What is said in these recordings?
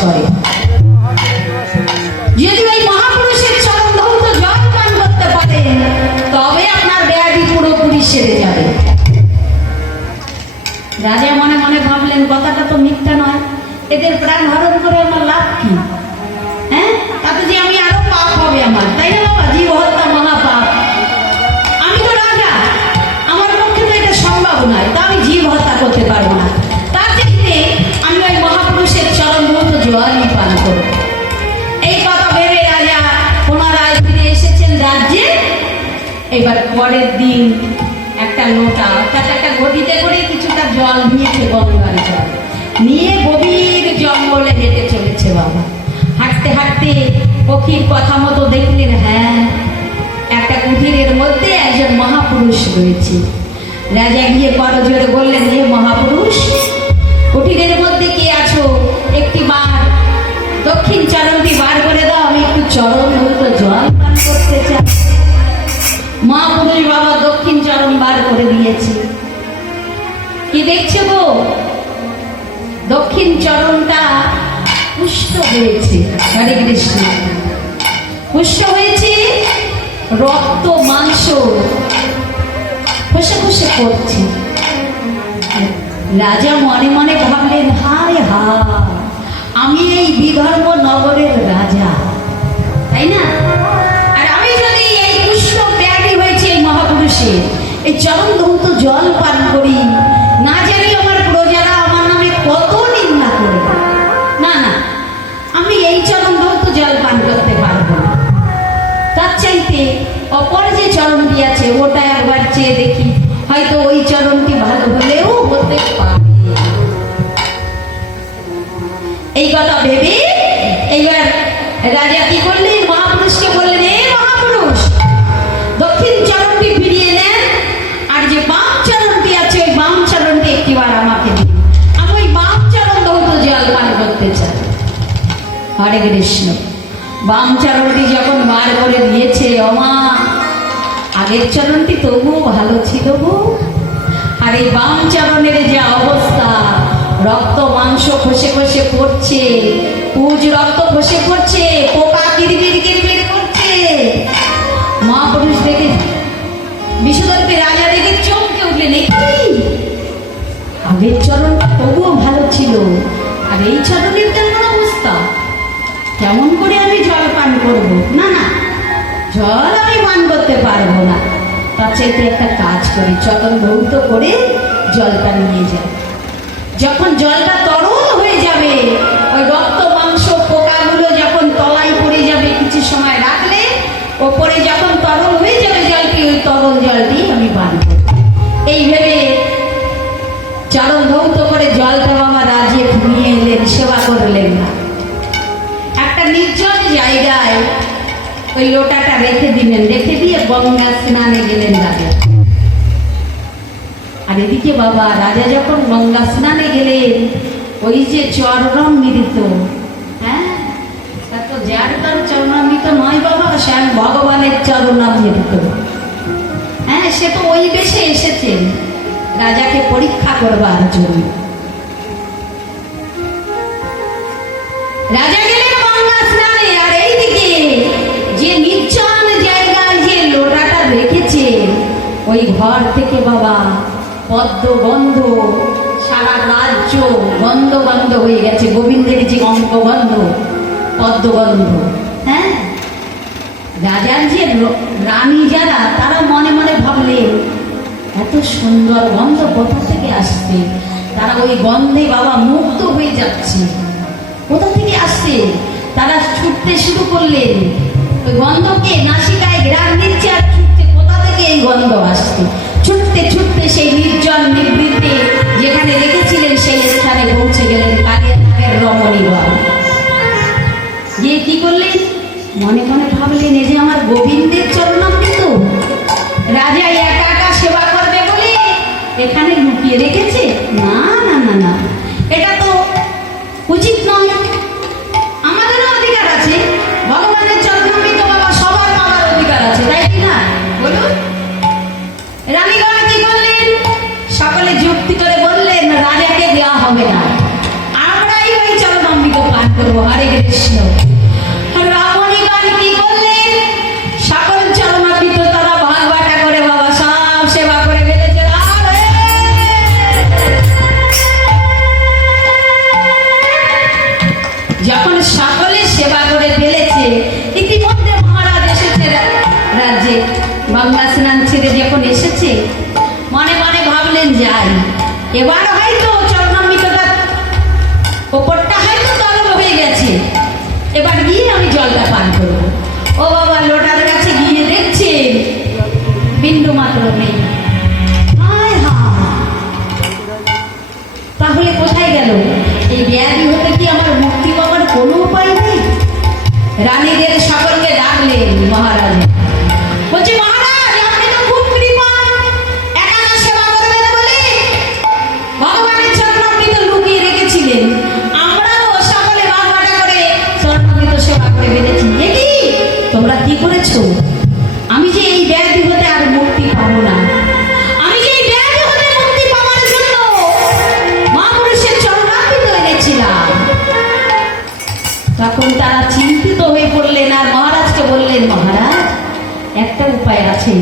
করে। যদি ওই মহাপুরুষের চরণ ধৌত জল পান করতে পারেন তবে আপনার ব্যাধি পুরোপুরি সেরে যাবে। রাজা মনে মনে ভাবলেন কথাটা তো মিথ্যা নয়, এদের প্রাণ হরণ করে আমার লাভ কি? হ্যাঁ, তাতে যে আমি আরো পাপ হবে আমার, তাই না বাবা? জীব হত্যা মহাপাপ। আমি তো রাজা, আমার পক্ষে তো এটা সম্ভব নয়, তা আমি জীব হত্যা করতে পারবো না। তার চাইতে আমি ওই মহাপুরুষের চরণ ধৌত জলই পান করব। এই কথা ভেবে রাজা পুনরায় ফিরে এসেছেন রাজ্যে। এবার পরের দিন একটা লোটা অর্থাৎ একটা ঘটিতে করে কিছুটা জল নিয়েছে, গঙ্গার জল নিয়ে গভীর জঙ্গলে হেঁটে চলেছে বাবা। হাঁটতে হাঁটতে পক্ষীর কথা মতো দেখলেন, হ্যাঁ, একটা কুঠিরের মধ্যে একজন মহাপুরুষ রয়েছে। রাজা গিয়ে করজোড়ে বললেন, হে মহাপুরুষ, কুঠিরের মধ্যে কে আছো? একটি বার দক্ষিণ চরণটি বার করে দাও, আমি একটু চরণ ধৌত জল পান করতে চাই। মহাপুরুষ বাবা দক্ষিণ চরণ বার করে দিয়েছে। কি দেখছে গো? দক্ষিণ চরণটা পুষ্ট হয়েছে। হরে কৃষ্ণ। পুষ্ট হয়েছে, রক্ত মাংস খসে খসে পড়ছে। রাজা মনে মনে ভাবলেন, হায় হায়, আমি এই বিধর্ম নগরের রাজা, তাই না? আর আমি যদি এই পুষ্ট ব্যাধি হয়েছে এই মহাপুরুষের এই চরণ ধৌত জল পান করি, না জানি আমার প্রজারা আমার নামে কত নিন্দা করবে। না না, আমি এই চরণ ধৌত জল পান করতে পারবো না। তার চাইতে অপর যে চরণটি আছে ওটা একবার চেয়ে দেখি, হয়তো ওই চরণটি ভালো হলেও হতে পারে। এই কথা ভেবে এইবার রাজা কি করলেন? মহাপুরুষকে বললেন, এ মহাপুরুষ, দক্ষিণ চরণটি ফিরিয়ে নেন, আর যে বাম চরণটি আছে ওই বাম চরণটি একটিবার আমাকে দিন, আমি ওই বাম চরণ ধৌত জল পান করতে চাই। হরে কৃষ্ণ। বাম চরণটি যখন বার করে দিয়েছে, অমা, আগের চরণটি তবুও ভালো ছিল গো, আর এই বাম চরণের যে অবস্থা, রক্ত মাংস খসে খসে পড়ছে, পুজ রক্ত খসে পড়ছে, পোকা কিরবির কিরবির করছে। মহাপুরুষ দেখে, বিশ্বদর্পী রাজা দেখে চমকে উঠলেন, আগের চরণটা তবুও ভালো ছিল, আর এই চরণের কেমন অবস্থা? কেমন করে আমি জল পান করবো? না না, জল আমি পান করতে পারবো না। তার চাইতে একটা কাজ করি, চরণ ধৌত করে জলটা নিয়ে যাই। যখন জলটা তরল হয়ে যাবে, ওই রক্ত মাংস পোকাগুলো যখন তলায় পড়ে যাবে, কিছু সময় রাখলে ওপরে যখন তরল হয়ে যাবে জলটি, ওই তরল জলটি আমি পান করব। এই ভেবে চরণ ধৌত করে জলটা বাবা রাজে নিয়ে এলেন, সেবা করলেন না। একটা নির্জন জায়গায় ওই লোটাটা রেখে দিলেন, রেখে দিয়ে গঙ্গা স্নানে গেলেন রাজা। আর এদিকে বাবা রাজা যখন গঙ্গা স্নানে গেলেন, ওই যে চরণামৃত, হ্যাঁ, তা তো যার তার চরণামৃত নয় বাবা, স্বয়ং ভগবানের চরণামৃত। হ্যাঁ, সে তো ওই বেশে এসেছেন রাজাকে পরীক্ষা করবার জন্য। রাজা গেলেন গঙ্গা স্নানে, আর এইদিকে যে নির্জন জায়গায় যে লোটাটা রেখেছে, ওই ঘর থেকে বাবা পদ্ম গন্ধ, সারা রাজ্য গন্ধ গন্ধ হয়ে গেছে। গোবিন্দের যে অঙ্কগন্ধ, পদ্মগন্ধ। হ্যাঁ, রাজার যে রানী যারা, তারা মনে মনে ভাবলেন, এত সুন্দর গন্ধ কোথা থেকে আসছে? তারা ওই গন্ধে বাবা মুগ্ধ হয়ে যাচ্ছে। কোথা থেকে আসছে? তারা ছুটতে শুরু করলেন, ওই গন্ধকে নাসিকায় ঘ্রাণ দিচ্ছে আর ছুটতে, কোথা থেকে এই গন্ধ আসছে? ছুটতে ছুটতে সেই নির্জন নিবৃত্তে যেখানে রেখেছিলেন সেই স্থানে পৌঁছে গেলেন। কালিয়ানাগের রমণী বাবা গিয়ে কি করলেন? মনে মনে ভাবলেন, এই যে আমার গোবিন্দের চরণামৃত, রাজা একা একা সেবা করবে বলে এখানে লুকিয়ে রেখেছে। না না না না, এটা তো উচিত নয়। আমাদেরও অধিকার আছে, ভগবানের চরণামৃত বাবা সবার পাওয়ার অধিকার আছে, তাই কি না? বলুন। রানীগণ কি করলেন? সকলে যুক্তি করে বললেন, রাজাকে দেওয়া হবে না, আমরাই ওই চরণামৃত পান করবো। কৃষ্ণ। রমণীগণ কি করলেন? সকল চরণামৃত তারা ভাগ বাটা করে বাবা সব সেবা করে ফেলেছে। যখন সকলে সেবা করে ফেলেছে, ইতিমধ্যে মহারাজ এসেছে রাজ্যে। গঙ্গা স্নান ছেড়ে যখন এসেছে, মনে মনে ভাবলেন যাই, এবার হয়তো চরণামৃতটা ওপরটা হয়তো তরল হয়ে গেছে, এবার গিয়ে আমি জলটা পান করবো। ও বাবা, লোটার কাছে গিয়ে দেখছে বিন্দু মাত্র নেই। হায় হায়, তাহলে কোথায় গেল? এই ব্যাধি হতে কি আমার মুক্তি পাওয়ার কোনো উপায় নেই? রানীদের সকলকে ডাকলেন মহারাজ। বলছে, মহারাজ আপনি তো খুব কৃপণ, একা সেবা করবেন বলে ভগবানের চরণামৃত লুকিয়ে রেখেছিলেন, আমরাও সকলে ভাগ করে চরণামৃত সেবা করে ফেলেছি। দেখি তোমরা কি করেছো? আমি যে এই ব্যাধি হতে আর মুক্তি পাবো না, আমি যে এই ব্যাধি হতে মুক্তি পাওয়ার জন্য মহাপুরুষের চরণামৃত এনেছিলাম। তখন তারা চিন্তিত হয়ে পড়লেন আর মহারাজকে বললেন, মহারাজ একটা উপায় আছে,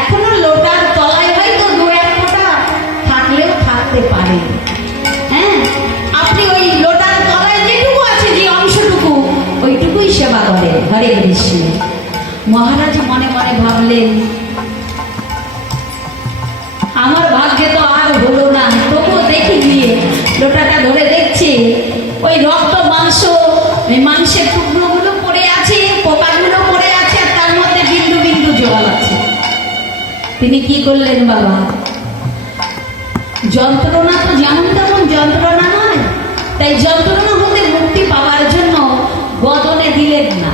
এখনো লোটার তলায় হয়তো দু এক ফোঁটা থাকলেও থাকতে পারে। হ্যাঁ, আপনি ওই লোটার তলায় যেটুকু আছে, যে অংশটুকু, ওইটুকুই সেবা করেন। হরে কৃষ্ণ। মহারাজ মনে মনে ভাবলেন, আমার ভাগ্যে তো আর হলো না, তবুও দেখি গিয়ে লোটাটা ধরে দেখছে ওই রক্ত মাংস, ওই মাংসের টুকরোগুলো পড়ে আছে, পোকাগুলো পড়ে আছে, আর তার মধ্যে বিন্দু বিন্দু জল আছে। তিনি কি করলেন বাবা? যন্ত্রণা তো যেমন তেমন যন্ত্রণা নয়, তাই যন্ত্রণা হতে মুক্তি পাওয়ার জন্য বদনে দিলেন না,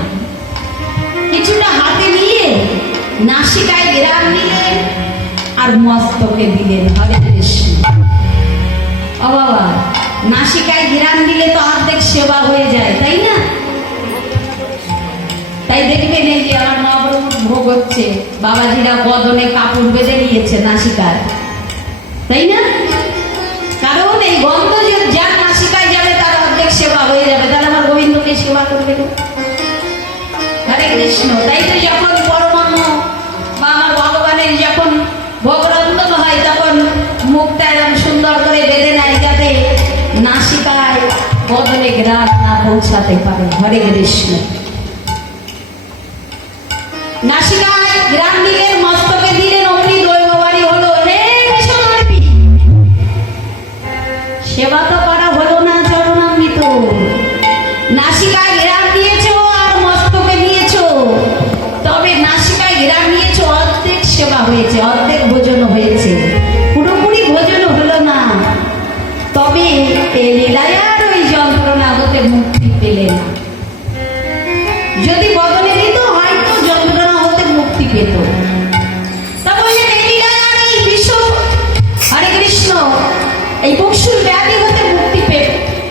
কিছুটা হাতে নিয়ে নাসিকায় ঘেরান দিলেন আর মস্তকে দিলেন। হরে কৃষ্ণ। ও বাবা, নাসিকায় ঘেরান দিলে তো অর্ধেক সেবা হয়ে যায়, তাই না? তাই দেখবেন এই যে আমার নবরূপ ভোগ হচ্ছে, বাবাজিরা বদনে কাপড় বেঁধে নিয়েছে নাসিকায়, তাই না? কারণ এই গন্ধ যে যার নাসিকায় যাবে তার অর্ধেক সেবা হয়ে যাবে, তাহলে আমার গোবিন্দকে সেবা করবে। হরে কৃষ্ণ। তাই তো যখন পরমান্ন বা আমার ভগবানের যখন ভোগ রন্ধন হয়, তখন মুখটা এরকম সুন্দর করে বেঁধে নেয়, যাতে নাসিকায় বদলে গ্রাম না পৌঁছাতে পারে। হরে কৃষ্ণ। নাসিকায় গ্রাম দিলেন, মস্তকে দিলেন, অমনি দৈববাড়ি হলো। সেবা তো করা হলো না চরণামৃত। নাসিকায় গ্রাম দিয়েছো আর মস্তকে নিয়েছো, তবে নাসিকায় গ্রাম নিয়েছো, অর্ধেক সেবা হয়েছে, অর্ধেক ভোজন হয়েছে, পুরোপুরি ভোজন হলো না। তবে এই লীলায় আর ওই যন্ত্রণা হতে মুক্তি পেলে না। যদি বদনে দিত হয়তো যন্ত্রণা হতে মুক্তি পেত। তা বললেন এই লীলায় আর এই বিশ্ব, হরে কৃষ্ণ, এই বক্ষুর ব্যাধি হতে মুক্তি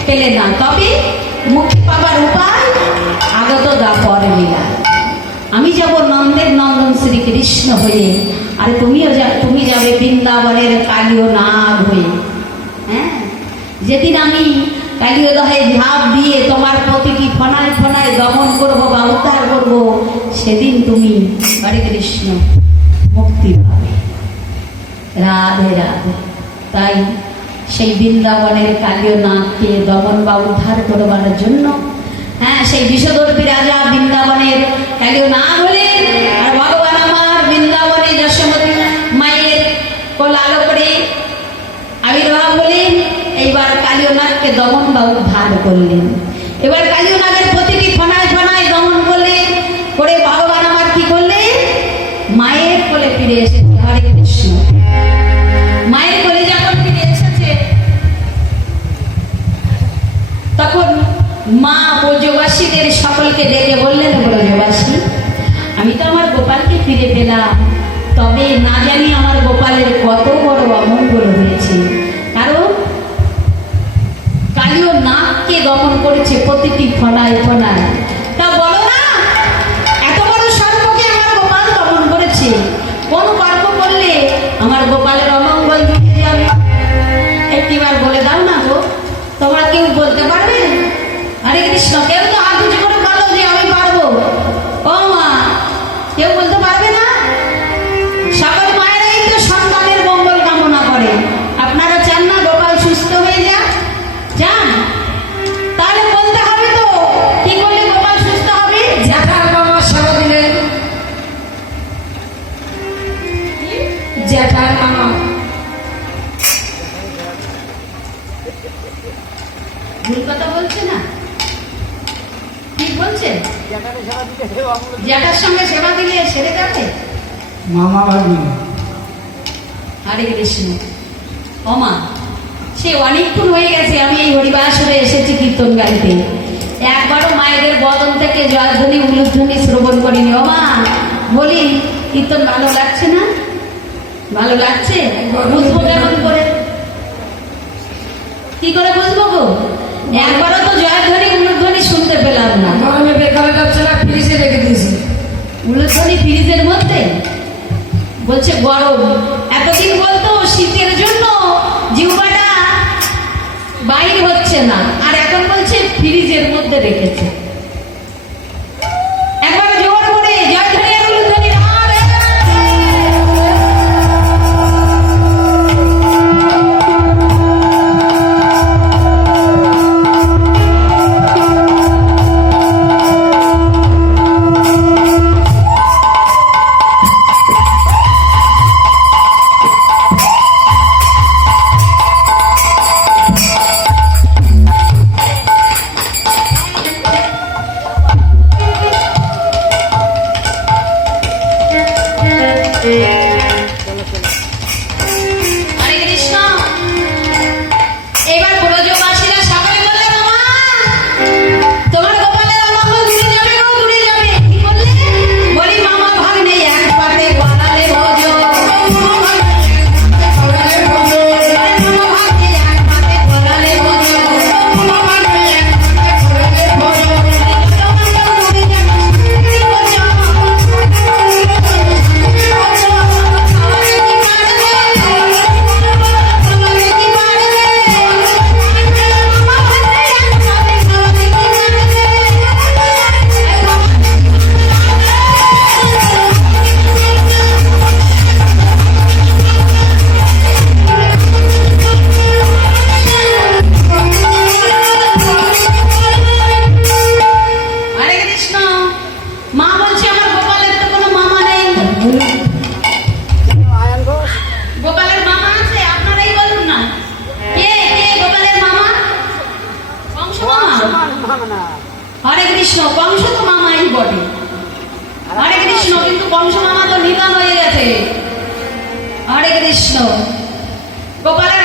পেলে না, তবে মুক্তি পাবার উপায় আগত দাপর লীলা। আমি যাব নন্দের নন্দন শ্রীকৃষ্ণ হয়ে, আর তুমি যাবে বৃন্দাবনের কালীয় নাগ হয়ে। হ্যাঁ, যেদিন আমি কালীয় দহে ঝাঁপ দিয়ে তোমার প্রতিটি ফনায় ফনায় দমন করবো বা উদ্ধার করবো, সেদিন তুমি হরে কৃষ্ণ মুক্তি পাবে। রাধে রাধে। তাই সেই বৃন্দাবনের কালীয় নাগকে দমন বা উদ্ধার করবার জন্য, হ্যাঁ, সেই বিষদর্পী রাজা বৃন্দাবনের কালীয় নাগ হলেন, আর ভগবান আমার বৃন্দাবনে যশোমতী মায়ের কোল আলো করে আবির্ভাব হলেন। এইবার কালীয় নাগকে দমন বা উদ্ধার করলেন। এবার কালীয় নাগের প্রতিটি ফনায় ফনায় দমন করলেন, করে ভগবান আমার কি করলেন? মায়ের কোলে ফিরে এসেছে। হরে কৃষ্ণ। মায়ের কোলে যখন ফিরে এসেছে, তখন মা ব্রজবাসীদের সকলকে ডেকে বললেন, ব্রজবাসী, আমি তো আমার গোপালকে ফিরে পেলাম, তবে না জানি আমার গোপালের কত বড় অমঙ্গল হয়েছে। কারণ কালীয় নাগকে দমন করেছে প্রতিটি ফনায় ফনায়। তা বলো না, এত বড় সর্পকে আমার গোপাল দমন করেছে, কোন কর্ম করলে আমার গোপালের অমঙ্গল দিতে যাবে? একটিবার বলে দাও না গো, তোমরা কেউ বলতে পারবে? ঠিক বলছেন? জ্যাঠার সঙ্গে সেবা দিলে সেরে যাবে। মামা ভাগ্নি হরে কৃষ্ণ। ওমা, সে অনেকক্ষণ হয়ে গেছে আমি এই হরিবাসরে এসেছি কীর্তন গাইতে, একবারও মায়েদের বদন থেকে জয়ধ্বনি উলুধ্বনি শ্রবণ করিনি। ওমা বলি, কীর্তন ভালো লাগছে না? ভালো লাগছে? বুঝবো কেমন করে? কি করে বুঝবো গো? একবারও তো জয়ধ্বনি উলুধ্বনি শুনতে পেলাম না। গরমে বেকারে যাচ্ছে না, ফ্রিজে রেখে দিয়েছি। উলুধ্বনি ফ্রিজের মধ্যে? বলছে গরম। এতদিন বলতো শীতের জন্য জিহ্বাটা বাইর হচ্ছে না, আর এখন বলছে ফ্রিজের মধ্যে রেখেছে। একবার জোর করে জয়ধ্বনি আর উলুধ্বনি হরে কৃষ্ণ। এবার ব্রজবাসীরা সকলে বললে, মামা তোমার গোপালের অমঙ্গল দূরে যাবে গো, দূরে যাবে। কি বললে? বলি মামা ভাগ্নে এক পাতে করালে ভোজ, মামা ভাগ্নে এক পাতে করালে ভোজ, হরে কৃষ্ণ। মা বলছে আমার গোপালের তো কোনো মামা নেই। গোপালের মামা আছে? আপনারাই বলুন না, কে কে গোপালের মামা? কংস মামা? হরে কৃষ্ণ, কংস তো মামাই বটে। হরে কৃষ্ণ, কিন্তু কংস মামা তো নিধন হয়ে গেছে। হরে কৃষ্ণ। গোপালের